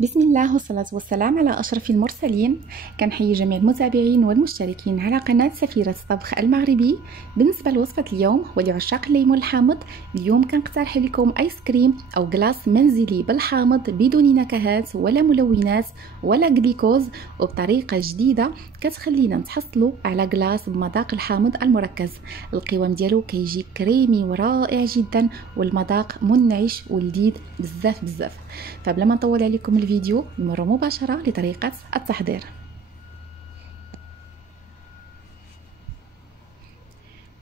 بسم الله والصلاة والسلام على أشرف المرسلين. كنحيي جميع المتابعين والمشتركين على قناة سفيرة الطبخ المغربي. بالنسبة لوصفة اليوم ولعشاق الليمون الحامض، اليوم كنقترح لكم آيس كريم أو كلاص منزلي بالحامض بدون نكهات ولا ملونات ولا جليكوز، وبطريقة جديدة كتخلينا نتحصلوا على كلاص بمذاق الحامض المركز. القوام ديالو كيجي كريمي ورائع جدا، والمذاق منعش ولذيذ بزاف بزاف. فبلا ما نطول عليكم الفيديو نمر مباشرة لطريقة التحضير.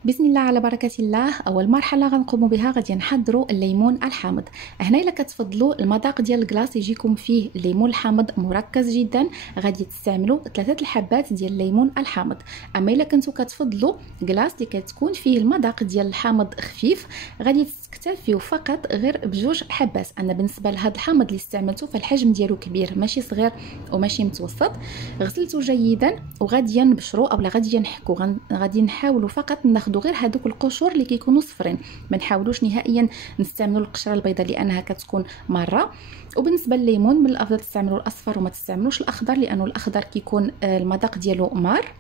بسم الله على بركة الله. اول مرحله غنقوموا بها غادي نحضروا الليمون الحامض. هنا الا كتفضلوا المذاق ديال الكلاص يجيكم فيه الليمون الحامض مركز جدا، غادي تستعملوا 3 الحبات ديال الليمون الحامض. اما الا كنتو كتفضلوا كلاص اللي كتكون فيه المذاق ديال الحامض خفيف، غادي تكتفيو فقط غير بجوج حبات. انا بالنسبه لهذا الحامض اللي استعملته فالحجم ديالو كبير، ماشي صغير وماشي متوسط. غسلته جيدا وغادي نبشرو اولا غادي نحكو. غادي نحاولوا فقط ناخذ غير هذوك القشور اللي كيكونوا صفرين، ما نحاولوش نهائيا نستعملوا القشره البيضاء لانها كتكون مره. وبالنسبه للليمون من الافضل تستعملوا الاصفر وما تستعملوش الاخضر، لانه الاخضر كيكون المذاق ديالو مار.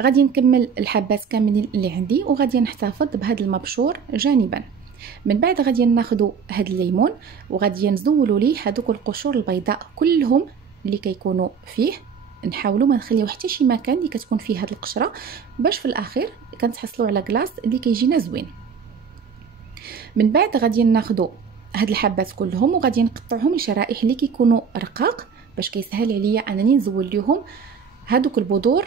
غادي نكمل الحبات كاملين اللي عندي وغادي نحتفظ بهذا المبشور جانبا. من بعد غادي ناخذوا هذا الليمون وغادي نزولوا ليه هذوك القشور البيضاء كلهم اللي كيكونوا فيه. نحاولوا ما نخليو حتى شي مكان اللي كتكون فيه هذه القشره، باش في الاخير كنتحصلوا على كلاص اللي كيجينا زوين. من بعد غادي ناخذوا هاد الحبات كلهم وغادي نقطعهم لشرائح اللي كيكونوا رقاق، باش كيسهل عليا انني نزول ليهم هادوك البذور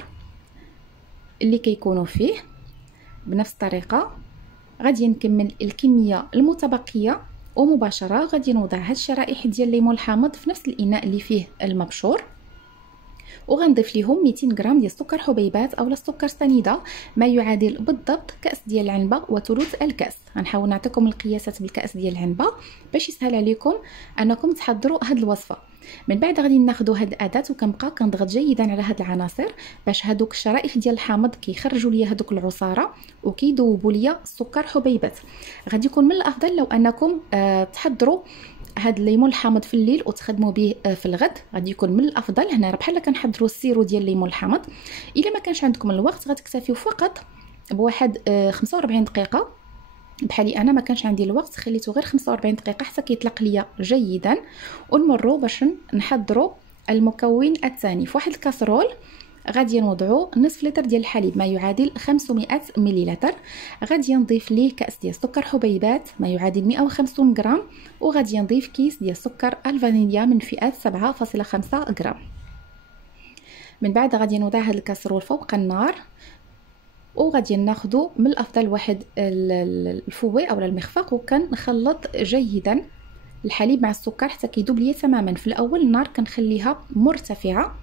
اللي كيكونوا فيه. بنفس الطريقه غادي نكمل الكميه المتبقيه، ومباشره غادي نوضع هاد الشرائح ديال الليمون الحامض في نفس الاناء اللي فيه المبشور، وغنضيف لهم 200 غرام ديال السكر حبيبات اولا السكر سنيده، ما يعادل بالضبط كاس ديال العنبه وثلث الكاس. غنحاول نعطيكم القياسات بالكاس ديال العنبه باش يسهل عليكم انكم تحضروا هذه الوصفه. من بعد غادي ناخذوا هاد الاداه وكنبقى كنضغط جيدا على هاد العناصر باش هادوك الشرائح ديال الحامض كيخرجوا ليا هادوك العصاره وكيذوبوا ليا السكر حبيبات. غادي يكون من الافضل لو انكم تحضروا هاد الليمون الحامض في الليل وتخدموا به في الغد، غادي يكون من الافضل. هنا بحال كنحضروا السيرو ديال الليمون الحامض. الا ما كانش عندكم الوقت غتكتفيو فقط بواحد 45 دقيقه. بحالي انا ما كانش عندي الوقت، خليته غير 45 دقيقه حتى كيطلق ليا جيدا. ونمروا باش نحضروا المكون الثاني. في واحد الكاسرول غادي نوضعوا نصف لتر ديال الحليب ما يعادل 500 مليلتر. غادي نضيف ليه كاس ديال سكر حبيبات ما يعادل 150 غرام، وغادي نضيف كيس ديال سكر الفانيليا من فئه 7.5 غرام. من بعد غادي نوضع هذا الكاسرول فوق النار، وغادي ناخذوا من الافضل واحد الفوي او المخفق وكنخلط جيدا الحليب مع السكر حتى كيذوب ليا تماما. في الاول النار كنخليها مرتفعه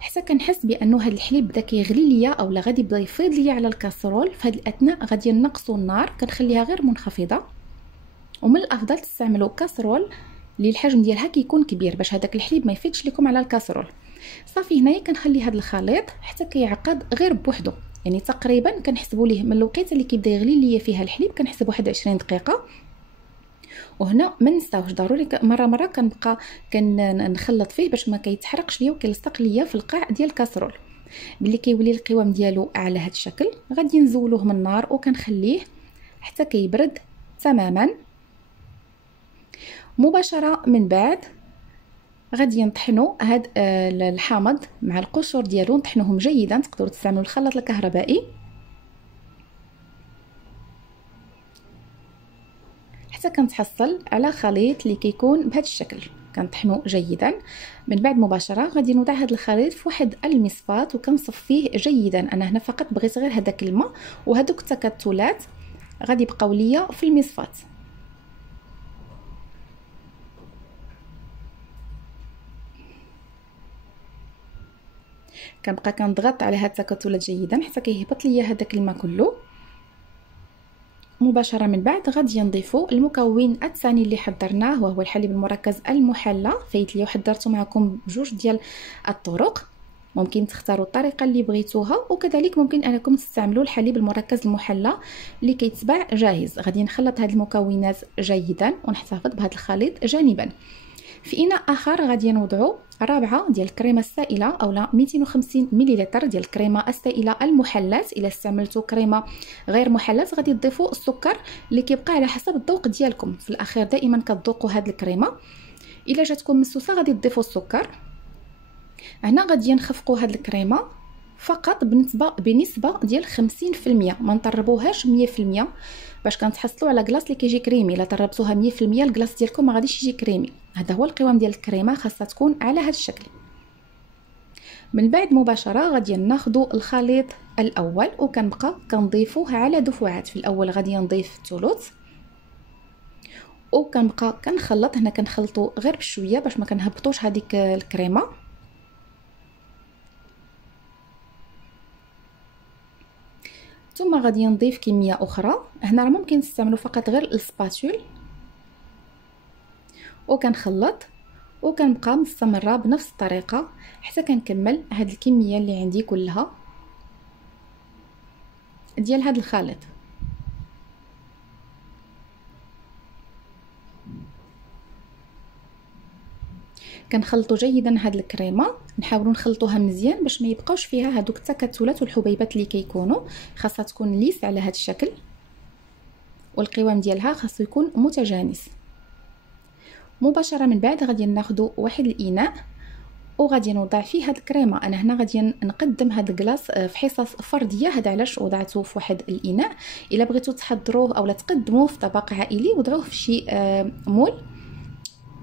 حتى كنحس بانه هذا الحليب بدا كيغلي ليا اولا غادي يبدا يفيض ليا على الكاسرول. في هذا الاثناء غادي نقصوا النار كنخليها غير منخفضه. ومن الافضل تستعملوا كاسرول اللي الحجم ديالها كيكون كبير باش هذاك الحليب ما يفيدش لكم على الكاسرول. صافي هنايا كنخلي هذا الخليط حتى كيعقد غير بوحدو، يعني تقريبا كنحسبوا ليه من الوقيته اللي كيبدا يغلي ليا فيها الحليب كنحسب واحد 20 دقيقه. وهنا ما نساوش ضروري مره كنبقى كنخلط فيه باش ما كيتحرقش ليا وكيلصق ليا في القاع ديال الكاسرول. ملي كيولي القوام ديالو على هذا الشكل غادي نزولوه من النار وكنخليه حتى كيبرد تماما. مباشره من بعد غادي نطحنوا هاد الحامض مع القشور ديالو، نطحنوهم جيدا. تقدروا تستعملوا الخلاط الكهربائي حتى كنتحصل على خليط اللي كيكون بهذا الشكل. كنطحنوه جيدا. من بعد مباشره غادي نوضع هذا الخليط في واحد المصفاة وكنصفيه جيدا. انا هنا فقط بغيت غير هذاك الماء، وهذوك التكتلات غادي يبقاو ليا في المصفاة. كنبقى كنضغط على هاد التكتلات جيدا حتى كيهبط ليا هذاك الماء كله. مباشره من بعد غادي نضيفوا المكون الثاني اللي حضرناه وهو الحليب المركز المحلى. فايت لي وحضرته معكم بجوج ديال الطرق، ممكن تختاروا الطريقه اللي بغيتوها، وكذلك ممكن انكم تستعملوا الحليب المركز المحلى اللي كيتباع جاهز. غادي نخلط هاد المكونات جيدا ونحتفظ بهذا الخليط جانبا. في اناء اخر غادي نوضعوا رابعه ديال الكريمه السائله اولا 250 ملل ديال الكريمه السائله المحلات. الا استعملتوا كريمه غير محلات غادي تضيفوا السكر اللي كيبقى على حسب الذوق ديالكم. في الاخير دائما كتذوقوا هاد الكريمه. الا جاتكم مسوسه غادي تضيفوا السكر. هنا غادي نخفقوا هاد الكريمه فقط بنسبه ديال 50%، ما نطربوهاش 100% باش كنتحصلوا على كلاص اللي كيجي كريمي. الا طربتوها 100% الكلاص ديالكم ما غاديش يجي كريمي. هذا هو القوام ديال الكريمه، خاصها تكون على هذا الشكل. من بعد مباشره غادي ناخذوا الخليط الاول وكنبقى كنضيفوه على دفعات. في الاول غادي نضيف الثلث وكنبقى كنخلط. هنا كنخلطوا غير بشويه باش ما كنهبطوش هذيك الكريمه. ثم غادي نضيف كميه اخرى. هنا راه ممكن تستعملوا فقط غير السباتول وكنخلط وكنبقى مستمره بنفس الطريقه حتى كنكمل هاد الكميه اللي عندي كلها ديال هاد الخليط. كنخلطوا جيدا هاد الكريمه، نحاولوا نخلطوها مزيان باش ما يبقاوش فيها هادوك التكتلات والحبيبات اللي كيكونوا. خاصها تكون ليس على هاد الشكل والقوام ديالها خاصو يكون متجانس. مباشره من بعد غادي ناخذوا واحد الاناء وغادي نوضع فيه هاد الكريمه. انا هنا غادي نقدم هاد الكلاص في حصص فرديه، هذا علاش وضعته في واحد الاناء. الا بغيتوا تحضروه اولا تقدموه في طبق عائلي وضعوه في شي مول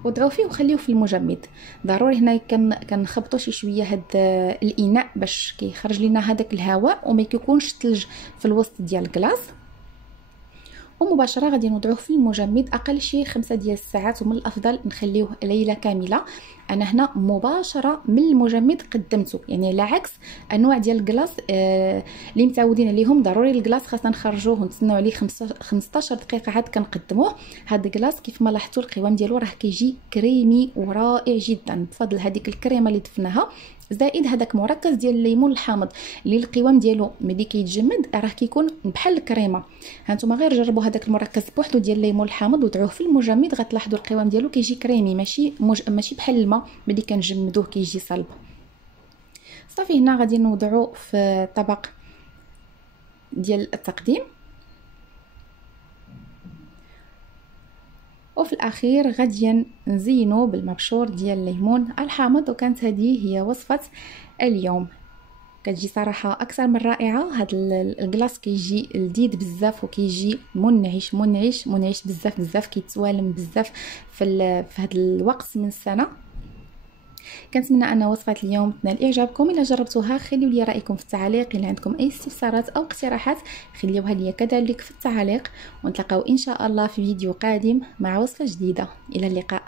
وضعوا فيه وخليوه في المجمد. ضروري هنا كنخبطوا شي شويه هاد الاناء باش كيخرج لنا هذاك الهواء وما يكونش الثلج في الوسط ديال الكلاص. ومباشره غادي نوضعوه في المجمد اقل شي 5 ديال الساعات، ومن الافضل نخليوه ليله كامله. انا هنا مباشره من المجمد قدمته، يعني على عكس انواع ديال الكلاص اللي متعودين عليهم ضروري الكلاص خاصنا نخرجوه ونتسناو عليه 15 دقيقه عاد كنقدموه. هذا الكلاص كيف ما لاحظتوا القوام ديالو راه كيجي كريمي ورائع جدا بفضل هذيك الكريمه اللي ضفناها زائد هذاك مركز ديال الليمون الحامض اللي القوام ديالو ملي كيتجمد راه كيكون بحال الكريمه. هانتوما غير جربوا هذاك المركز بوحدو ديال الليمون الحامض وضعوه في المجمد غتلاحظوا القوام ديالو كيجي كريمي، ماشي بحال الماء ملي كنجمدوه كيجي صلب. صافي هنا غادي نوضعو في طبق ديال التقديم وفي الاخير غادي نزينو بالمبشور ديال الليمون الحامض. وكانت هذه هي وصفه اليوم، كتجي صراحه اكثر من رائعه. هذا الكلاص كيجي لذيذ بزاف وكيجي منعش منعش منعش بزاف بزاف، كيتوالم بزاف في هذا الوقت من السنه. كنتمنى ان وصفه اليوم تنال اعجابكم. الا جربتوها خليوا لي رايكم في التعاليق. الا عندكم اي استفسارات او اقتراحات خليوها لي كذلك في التعاليق، ونتلاقاو ان شاء الله في فيديو قادم مع وصفه جديده. الى اللقاء.